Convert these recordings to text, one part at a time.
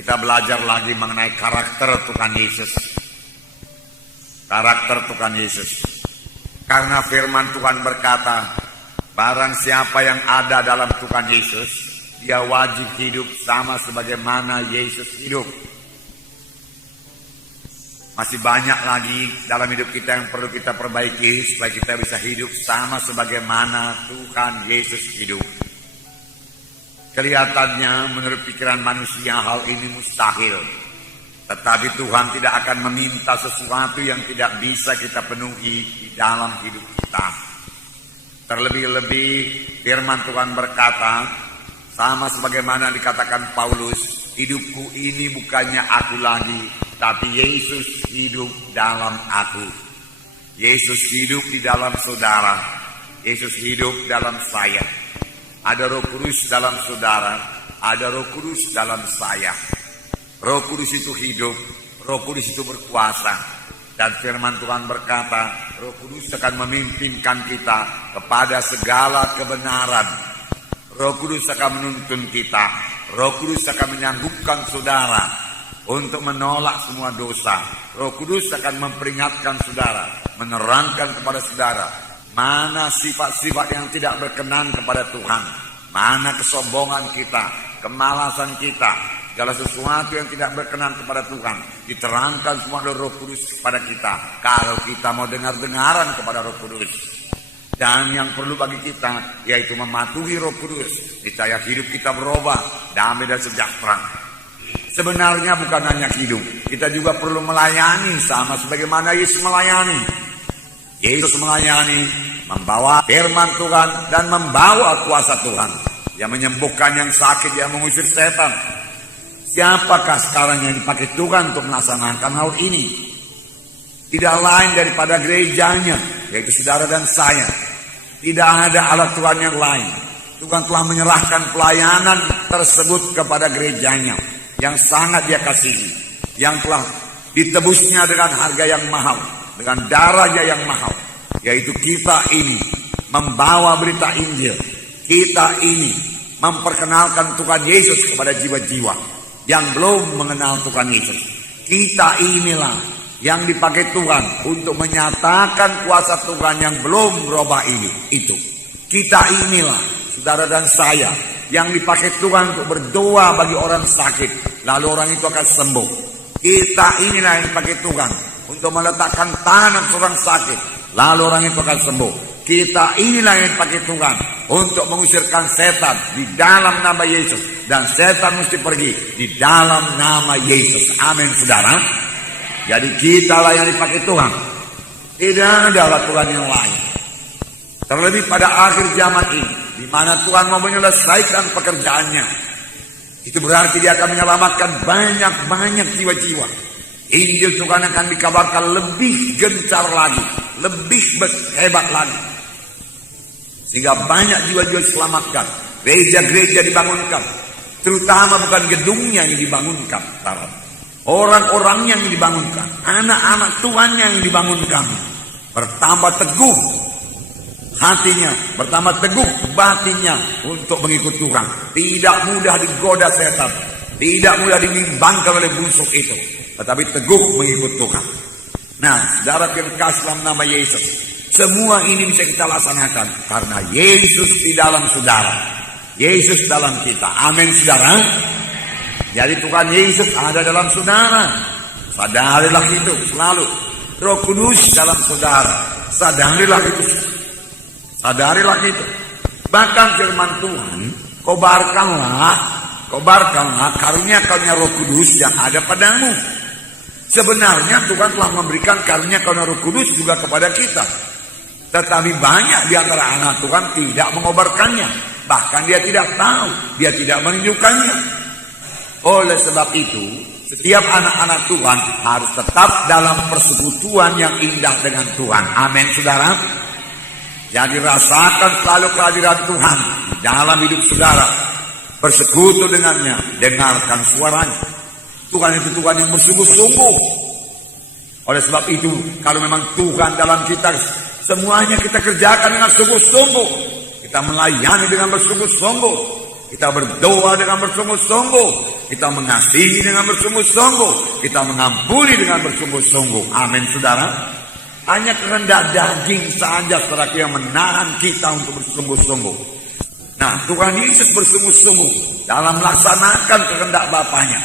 Kita belajar lagi mengenai karakter Tuhan Yesus. Karakter Tuhan Yesus. Karena firman Tuhan berkata, barang siapa yang ada dalam Tuhan Yesus, dia wajib hidup sama sebagaimana Yesus hidup. Masih banyak lagi dalam hidup kita yang perlu kita perbaiki supaya kita bisa hidup sama sebagaimana Tuhan Yesus hidup. Kelihatannya menurut pikiran manusia hal ini mustahil. Tetapi Tuhan tidak akan meminta sesuatu yang tidak bisa kita penuhi di dalam hidup kita. Terlebih-lebih firman Tuhan berkata, sama sebagaimana dikatakan Paulus, hidupku ini bukannya aku lagi, tapi Yesus hidup dalam aku. Yesus hidup di dalam saudara. Yesus hidup dalam saya. Ada Roh Kudus dalam saudara, ada Roh Kudus dalam saya. Roh Kudus itu hidup, Roh Kudus itu berkuasa. Dan firman Tuhan berkata, Roh Kudus akan memimpinkan kita kepada segala kebenaran. Roh Kudus akan menuntun kita. Roh Kudus akan menyanggupkan saudara untuk menolak semua dosa. Roh Kudus akan memperingatkan saudara, menerangkan kepada saudara mana sifat-sifat yang tidak berkenan kepada Tuhan, mana kesombongan kita, kemalasan kita, segala sesuatu yang tidak berkenan kepada Tuhan diterangkan semua oleh Roh Kudus kepada kita kalau kita mau dengar-dengaran kepada Roh Kudus. Dan yang perlu bagi kita yaitu mematuhi Roh Kudus, niscaya hidup kita berubah, damai dan sejahtera. Sebenarnya bukan hanya hidup, kita juga perlu melayani sama sebagaimana Yesus melayani. Yesus melayani, membawa firman Tuhan dan membawa kuasa Tuhan. Yang menyembuhkan yang sakit, yang mengusir setan. Siapakah sekarang yang dipakai Tuhan untuk melaksanakan hal ini? Tidak lain daripada gerejanya, yaitu saudara dan saya. Tidak ada alat Tuhan yang lain. Tuhan telah menyerahkan pelayanan tersebut kepada gerejanya yang sangat dia kasihi, yang telah ditebusnya dengan harga yang mahal, dengan darahnya yang mahal, yaitu kita ini membawa berita Injil. Kita ini memperkenalkan Tuhan Yesus kepada jiwa-jiwa yang belum mengenal Tuhan Yesus. Kita inilah yang dipakai Tuhan untuk menyatakan kuasa Tuhan yang belum berubah itu. Kita inilah, saudara dan saya, yang dipakai Tuhan untuk berdoa bagi orang sakit, lalu orang itu akan sembuh. Kita inilah yang dipakai Tuhan untuk meletakkan tangan seorang sakit, lalu orang itu akan sembuh. Kita inilah yang dipakai Tuhan untuk mengusirkan setan di dalam nama Yesus, dan setan mesti pergi di dalam nama Yesus. Amin, saudara. Jadi kitalah yang dipakai Tuhan. Tidak ada alat Tuhan yang lain. Terlebih pada akhir zaman ini, di mana Tuhan mau menyelesaikan pekerjaannya. Itu berarti dia akan menyelamatkan banyak-banyak jiwa-jiwa. Injil Tuhan akan dikabarkan lebih gencar lagi, lebih hebat lagi. Sehingga banyak jiwa-jiwa diselamatkan. Gereja-gereja dibangunkan. Terutama bukan gedungnya yang dibangunkan, orang-orangnya yang dibangunkan, anak-anak Tuhan yang dibangunkan. Bertambah teguh hatinya, bertambah teguh batinnya untuk mengikut Tuhan. Tidak mudah digoda setan, tidak mudah dibimbangkan oleh busuk itu, tetapi teguh mengikut Tuhan. Nah, saudara terkasih dalam nama Yesus, semua ini bisa kita laksanakan karena Yesus di dalam saudara, Yesus dalam kita. Amin, saudara. Jadi Tuhan Yesus ada dalam saudara. Sadarilah itu selalu. Roh Kudus dalam saudara. Sadarilah itu. Sadarilah itu. Bahkan firman Tuhan, kobarkanlah karunia-karunia Roh Kudus yang ada padamu. Sebenarnya Tuhan telah memberikan karunia-karunia Roh Kudus juga kepada kita. Tetapi banyak di antara anak Tuhan tidak mengobarkannya. Bahkan dia tidak tahu, dia tidak menunjukkannya. Oleh sebab itu, setiap anak-anak Tuhan harus tetap dalam persekutuan yang indah dengan Tuhan. Amin, saudara. Jadi rasakan selalu kehadiran Tuhan di dalam hidup saudara. Bersekutu dengannya, dengarkan suaranya. Tuhan itu Tuhan yang bersungguh-sungguh. Oleh sebab itu, kalau memang Tuhan dalam kita, semuanya kita kerjakan dengan sungguh-sungguh. Kita melayani dengan bersungguh-sungguh. kita berdoa dengan bersungguh-sungguh, kita mengasihi dengan bersungguh-sungguh, kita mengampuni dengan bersungguh-sungguh. Amin, saudara. Hanya kehendak daging saja saudara yang menahan kita untuk bersungguh-sungguh. Nah, Tuhan Yesus bersungguh-sungguh dalam melaksanakan kehendak Bapanya.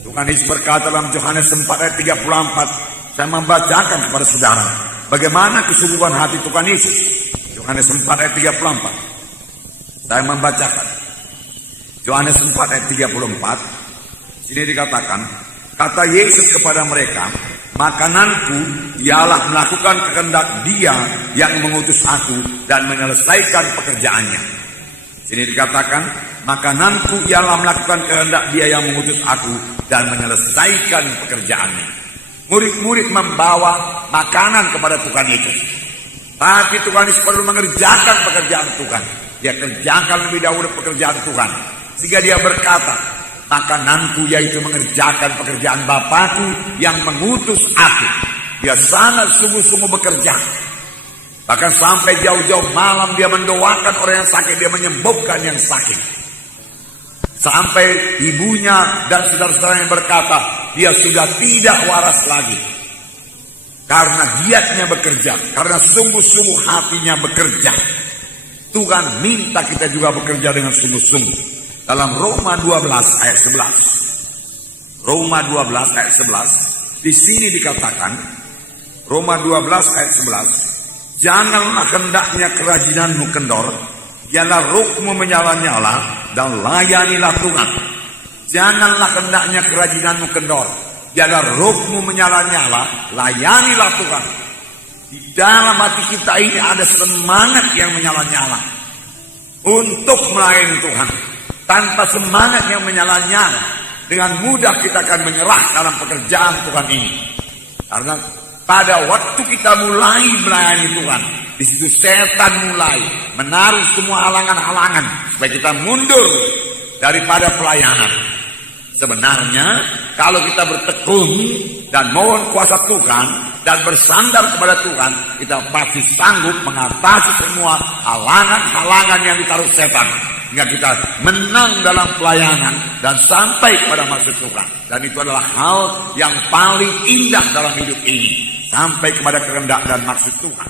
Tuhan Yesus berkata dalam Yohanes 4 ayat 34, saya membacakan kepada saudara bagaimana kesungguhan hati Tuhan Yesus. Yohanes 4 ayat 34. Saya membacakan. Yohanes 4 ayat 34. Sini dikatakan, kata Yesus kepada mereka, makananku ialah melakukan kehendak Dia yang mengutus aku dan menyelesaikan pekerjaannya. Sini dikatakan, makananku ialah melakukan kehendak Dia yang mengutus aku dan menyelesaikan pekerjaannya. Murid-murid membawa makanan kepada Tuhan Yesus. Tapi Tuhan Yesus perlu mengerjakan pekerjaan Tuhan. Dia kerjakan lebih dahulu pekerjaan Tuhan. Sehingga dia berkata, makananku yaitu mengerjakan pekerjaan Bapakku yang mengutus aku. Dia sangat sungguh-sungguh bekerja. Bahkan sampai jauh-jauh malam dia mendoakan orang yang sakit, dia menyembuhkan yang sakit. Sampai ibunya dan saudara-saudara yang berkata, dia sudah tidak waras lagi. Karena giatnya bekerja, karena sungguh-sungguh hatinya bekerja. Tuhan minta kita juga bekerja dengan sungguh-sungguh. Dalam Roma 12 ayat 11. Roma 12 ayat 11. Di sini dikatakan, Roma 12 ayat 11. Janganlah hendaknya kerajinanmu kendor, ialah rohmu menyala-nyala dan layanilah Tuhan. Janganlah hendaknya kerajinanmu kendor, ialah rohmu menyala-nyala, layanilah Tuhan. Di dalam hati kita ini ada semangat yang menyala-nyala untuk melayani Tuhan. Tanpa semangat yang menyala-nyala, dengan mudah kita akan menyerah dalam pekerjaan Tuhan ini. Karena pada waktu kita mulai melayani Tuhan, di situ setan mulai menaruh semua halangan-halangan supaya kita mundur daripada pelayanan. Sebenarnya kalau kita bertekun dan mohon kuasa Tuhan dan bersandar kepada Tuhan, kita pasti sanggup mengatasi semua halangan-halangan yang ditaruh setan. Hingga kita menang dalam pelayanan dan sampai kepada maksud Tuhan. Dan itu adalah hal yang paling indah dalam hidup ini. Sampai kepada kehendak dan maksud Tuhan.